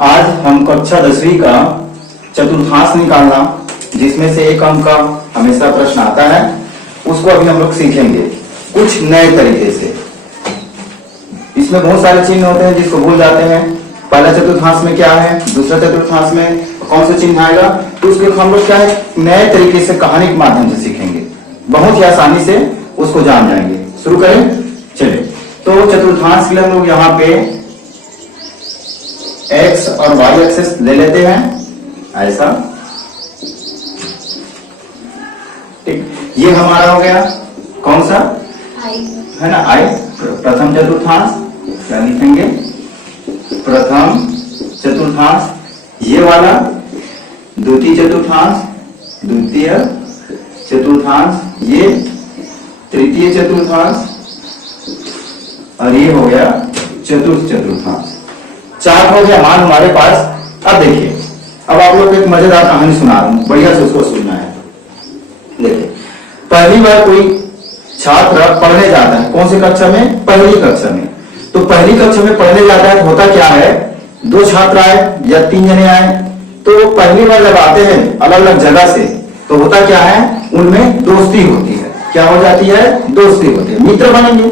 आज हम कक्षा 10वीं का चतुर्थांश निकालना, जिसमें से एक अंक का हमेशा प्रश्न आता है, उसको अभी हम लोग सीखेंगे कुछ नए तरीके से। इसमें बहुत सारे चिन्ह होते हैं जिसको भूल जाते हैं। पहला चतुर्थांश में क्या है, दूसरा चतुर्थांश में कौन सा चिन्ह आएगा, तो उसको हम लोग क्या है नए तरीके से कहानी के माध्यम से सीखेंगे। बहुत ही आसानी से उसको जान जाएंगे। शुरू करें, चलिए। तो चतुर्थांश के लिए हम लोग यहाँ पे एक्स और वाई एक्सेस ले लेते हैं, ऐसा। ठीक, ये हमारा हो गया कौन सा है ना, आई। प्रथम चतुर्थांश क्या लिखेंगे, प्रथम चतुर्थांश। ये वाला द्वितीय चतुर्थांश, द्वितीय चतुर्थांश। ये तृतीय चतुर्थांश और ये हो गया चतुर्थ चतुर्थांश। चार हो गया मान हमारे पास। अब देखिए, अब आप लोग को एक मजेदार कहानी सुना रहा हूं, बढ़िया से उसको सुनना है। देखिए, पहली बार कोई छात्र पढ़ने जाता है, कौन सी कक्षा में, पहली कक्षा में। तो पहली कक्षा में पढ़ने जाता है तो होता क्या है, दो छात्र आए या तीन जने आए, तो पहली बार जब आते हैं अलग अलग जगह से, तो होता क्या है, उनमें दोस्ती होती है। क्या हो जाती है, दोस्ती होती है, मित्र बनेंगे।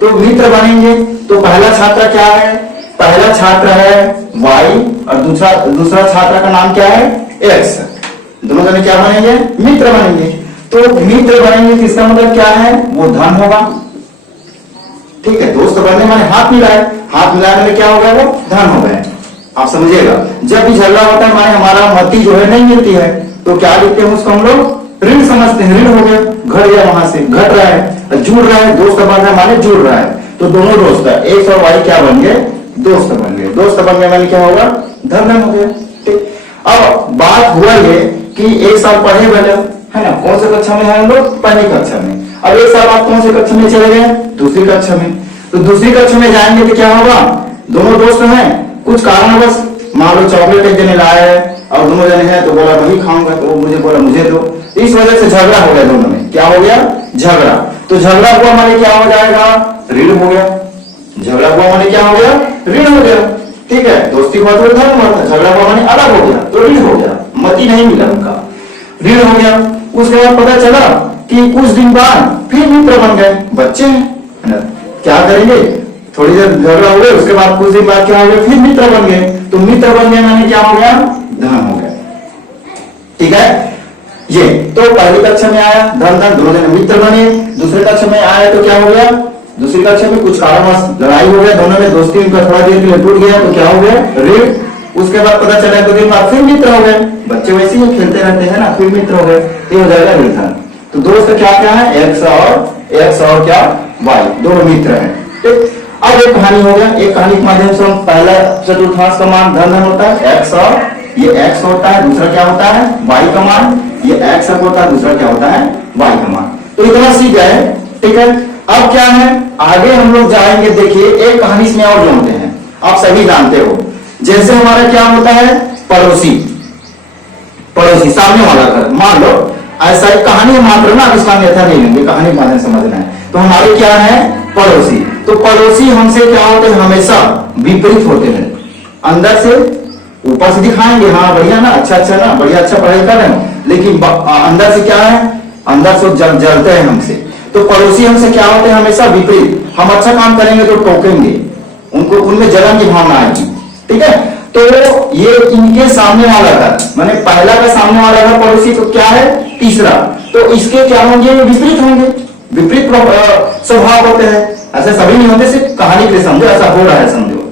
तो मित्र बनेंगे तो पहला छात्र क्या है, पहला छात्र है वाई और दूसरा छात्र का नाम क्या है, एक्स। दोनों जने क्या बनेंगे, मित्र बनेंगे। तो मित्र बनेंगे तो इसका मतलब क्या है, वो धन होगा। ठीक है, दोस्त बनने माने हाथ मिलाए, हाथ मिलाने में क्या होगा, वो धन हो गए। आप समझिएगा, जब भी झगड़ा होता है माने हमारा मति जो है नहीं मिलती है, तो क्या लिखते हैं उसको हम लोग, ऋण समझते हैं। ऋण हो गया, घट गया, वहां से घट रहा है, जुड़ रहा है, दोस्त बन रहा है माने जुड़ रहा है। तो दोनों दोस्त है, एक्स और वाई क्या बन गए, दोस्त बन गए। दोस्त बन गए माने क्या होगा, धन हो गया। ठीक, अब बात हुआ ये कि एक साल पढ़े बने है ना, कौन सी कक्षा में है हम लोग, पहली कक्षा में। अब एक साल आप कौन सी कक्षा में चले गए, दूसरी कक्षा में। तो दूसरी कक्षा में जाएंगे तो क्या होगा, दोनों दोस्त हैं, कुछ कारणवश मान लो चॉकलेट एक जने लाए और दोनों जने हैं, तो बोला वही खाऊंगा, तो वो मुझे बोला मुझे दो। इस वजह से झगड़ा हो गया दोनों में। क्या हो गया, झगड़ा। तो झगड़ा हुआ माने क्या हो जाएगा, ऋण हो गया। झगड़ा हुआ माने क्या हो गया, ऋण हो गया। ठीक है, दोस्ती हुआ तो धन हुआ, झगड़ा हुआ माने अलग हो गया, तो ऋण हो गया, मति नहीं मिला उनका, ऋण हो गया। उसके बाद पता चला कि कुछ दिन बाद फिर मित्र बन गए, बच्चे हैं ना, क्या करेंगे, थोड़ी देर झगड़ा हो गया, उसके बाद कुछ दिन बाद क्या हो गया, फिर मित्र बन गए। तो मित्र बन गए माने क्या हो गया, धन हो गया। ठीक है, ये तो पहली कक्षा में आया धन धन, दोनों जने मित्र बने। दूसरे कक्षा में आया तो क्या हो गया, दूसरी कक्षा में कुछ कारणवश लड़ाई हो गया, दोनों में दोस्ती उनका थोड़ा देर के लिए टूट गया, तो क्या हो गया, ऋण। उसके बाद पता चला 2 दिन बाद फिर मित्र हो गए, बच्चे वैसे ही खेलते रहते हैं ना, फिर मित्र हो गए, ये हो जाएगा ऋण धन। तो दोस्त क्या क्या है, एक्स और क्या, वाई, दोनों मित्र हैं। ठीक, अब एक कहानी हो गया, एक कहानी के माध्यम से हम पहला चतुर्थांश का मान धन धन होता है, एक्स और ये एक्स होता है, दूसरा क्या होता है, वाई का मान, ये एक्स होता है, दूसरा क्या होता है, वाई का मान। तो इतना सीख गए। ठीक है, अब क्या है, आगे हम लोग जाएंगे। देखिए, एक कहानी इसमें और जोड़ते हैं, आप सभी जानते हो। जैसे हमारा क्या होता है, पड़ोसी, पड़ोसी सामने वाला घर, मान लो ऐसा एक कहानी मात्र ना, इसका अन्यथा नहीं लेंगे, कहानी माध्यम समझना है। तो हमारे क्या है, पड़ोसी। तो पड़ोसी हमसे क्या होते हैं, हमेशा विपरीत होते हैं। अंदर से ऊपर से दिखाएंगे हाँ बढ़िया ना, अच्छा ना, बढ़िया, अच्छा पढ़ाई कर रहे हो, लेकिन अंदर से क्या है, अंदर से जलते हैं हमसे। तो पड़ोसी हमसे क्या होते हैं, हमेशा विपरीत। हम अच्छा काम करेंगे तो टोकेंगे उनको, उनमें जलन की भावना आएगी। ठीक है, तो ये इनके सामने वाला घर माने पहला का सामने वाला घर पड़ोसी, तो क्या है, तीसरा। तो इसके क्या होंगे, विपरीत होंगे, विपरीत स्वभाव होते हैं। ऐसे सभी नहीं होते, सिर्फ कहानी के लिए समझो, ऐसा हो रहा है समझो।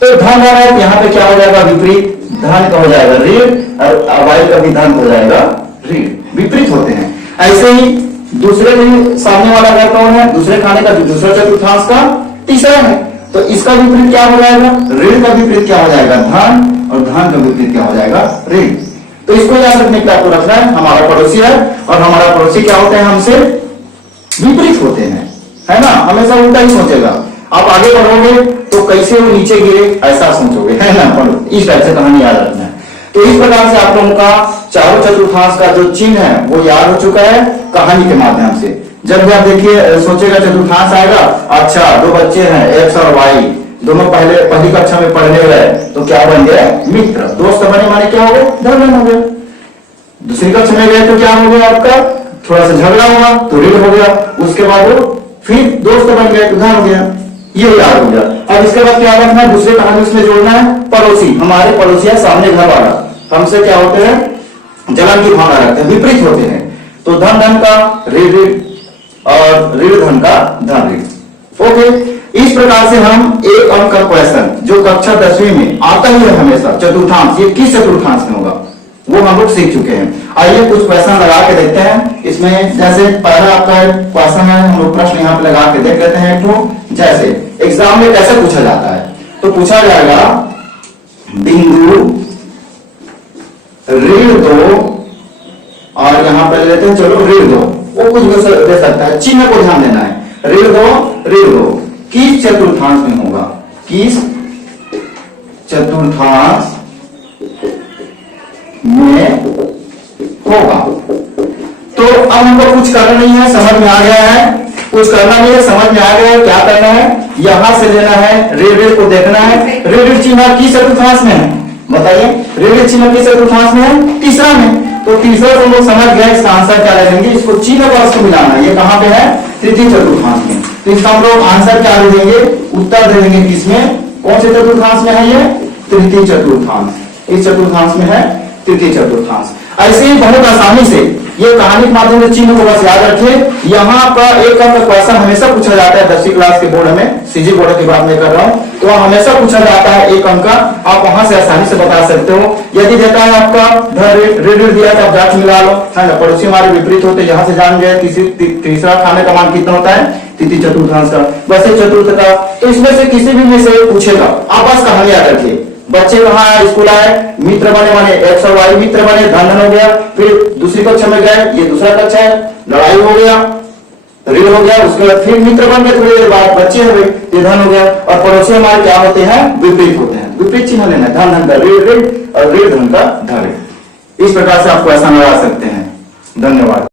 तो धन आ रहा है, यहाँ पे क्या हो जाएगा, विपरीत, धन का हो जाएगा ऋण, और वाई का भी धन हो जाएगा ऋण, विपरीत होते हैं। ऐसे ही दूसरे भी सामने वाला घर कौन है, दूसरे खाने का, दूसरा चतुर्थांश का तीसरा है, तो इसका विपरीत क्या हो जाएगा, ऋण का विपरीत क्या हो जाएगा, धन, और धन का विपरीत क्या हो जाएगा, ऋण। तो इसको याद रखने का आपको रखना है, हमारा पड़ोसी है और हमारा पड़ोसी क्या होते हैं, हमसे विपरीत होते हैं, है ना, हमेशा उल्टा ही सोचेगा। आप आगे बढ़ोगे तो कैसे वो नीचे गिरे ऐसा सोचोगे, है ना, पढ़ो, इस टाइप से कहानी याद रखना है। तो इस प्रकार से आप लोगों का चारों चतुर्थांश का जो चिन्ह है वो याद हो चुका है कहानी के माध्यम से। जब भी आप देखिए सोचेगा चतुर्थांश आएगा, अच्छा 2 बच्चे हैं एक्स और वाई, दोनों पहली कक्षा में पढ़ने गए तो क्या बन गए? मित्र। दोस्त बने माने क्या हो गए? धन हो गया। दूसरी कक्षा में गए तो क्या हो गया आपका? थोड़ा सा झगड़ा हुआ तो ऋण हो गया, उसके बाद वो फिर दोस्त बन गए तो धन हो गया। ये याद हो गया। अब इसके बाद क्या रखना है? दूसरे कहानी उसमें जोड़ना है पड़ोसी। हमारे पड़ोसी है सामने घर वाला, हमसे क्या होते हैं? जलन की भावना रखते हैं, विपरीत होते हैं। तो धन का ऋण और ऋण धन का धन ऋण। ओके, इस प्रकार से हम एक अंक का क्वेश्चन जो कक्षा 10वीं में आता ही है हमेशा, चतुर्थांश, ये किस चतुर्थांश में होगा वो हम लोग सीख चुके हैं। आइए कुछ क्वेश्चन लगा के देखते हैं इसमें। जैसे पहला आपका क्वेश्चन है, हम लोग प्रश्न यहाँ पे लगा के देख लेते हैं एक तो। जैसे एग्जाम में कैसे पूछा जाता है, तो पूछा जाएगा बिंदु ऋण 2 और यहां पर लेते हैं चलो ऋण 2, वो कुछ भी दे सकता है, चिन्ह को ध्यान देना है। ऋण 2 किस चतुर्थांश में होगा? किस चतुर्थांश में होगा? तो अब हमको कुछ करना नहीं है, समझ में आ गया है। कुछ करना नहीं है, समझ में आ गया है। क्या करना है? यहां से लेना है, ऋण को देखना है। ऋण चिन्ह किस चतुर्थांश में है? बताइए, ऋण चिन्ह किस चतुर्थांश में है? तीसरा में। तो तीसरा तो लोग समझ गए, इसका आंसर क्या लेंगे? इसको चिन्ह का उसको मिलाना है। ये कहां पे है? तृतीय चतुर्थांश में। तो इसका हम लोग आंसर क्या दे देंगे? उत्तर दे देंगे किसमें? कौन से चतुर्थांश में है ये? तृतीय चतुर्थांश। इस चतुर्थांश में है तृतीय चतुर्थांश। ऐसे ही बहुत आसानी से ये कहानी के माध्यम से चिन्ह को बस याद रखिए। यहाँ पर एक अंक का क्वेश्चन हमेशा पूछा जाता है 10वीं क्लास के बोर्ड में, सीजी बोर्ड की बात मैं कर रहा हूँ, तो हमेशा पूछा जाता है एक अंक का। आप वहां से आसानी से बता सकते हो। यदि देता है आपका ऋण दिया तो आप जांच मिला लो, है ना। पड़ोसी हमारे विपरीत होते, यहाँ से जान गए तीसरा खाने का मान कितना होता है? तृतीय चतुर्थांश का, वैसे चतुर्थ का। तो इसमें से किसी भी में से पूछेगा, आप बस कहानी याद रखिए। बच्चे कहाँ स्कूल आए, मित्र बने माने एक्स और वाई मित्र बने, धन हो गया। फिर दूसरी कक्षा में गए, ये दूसरा कक्षा है, लड़ाई हो गया, ऋण हो गया। उसके बाद फिर मित्र बन गए, थोड़ी देर बाद बच्चे हो गए, ये धन हो गया। और पड़ोसी हमारे क्या होते हैं? विपरीत होते हैं। विपरीत चिन्ह लेना, धन धन का ऋण और ऋण धन का धन। इस प्रकार से आप क्वेश्चन लगा सकते हैं। धन्यवाद।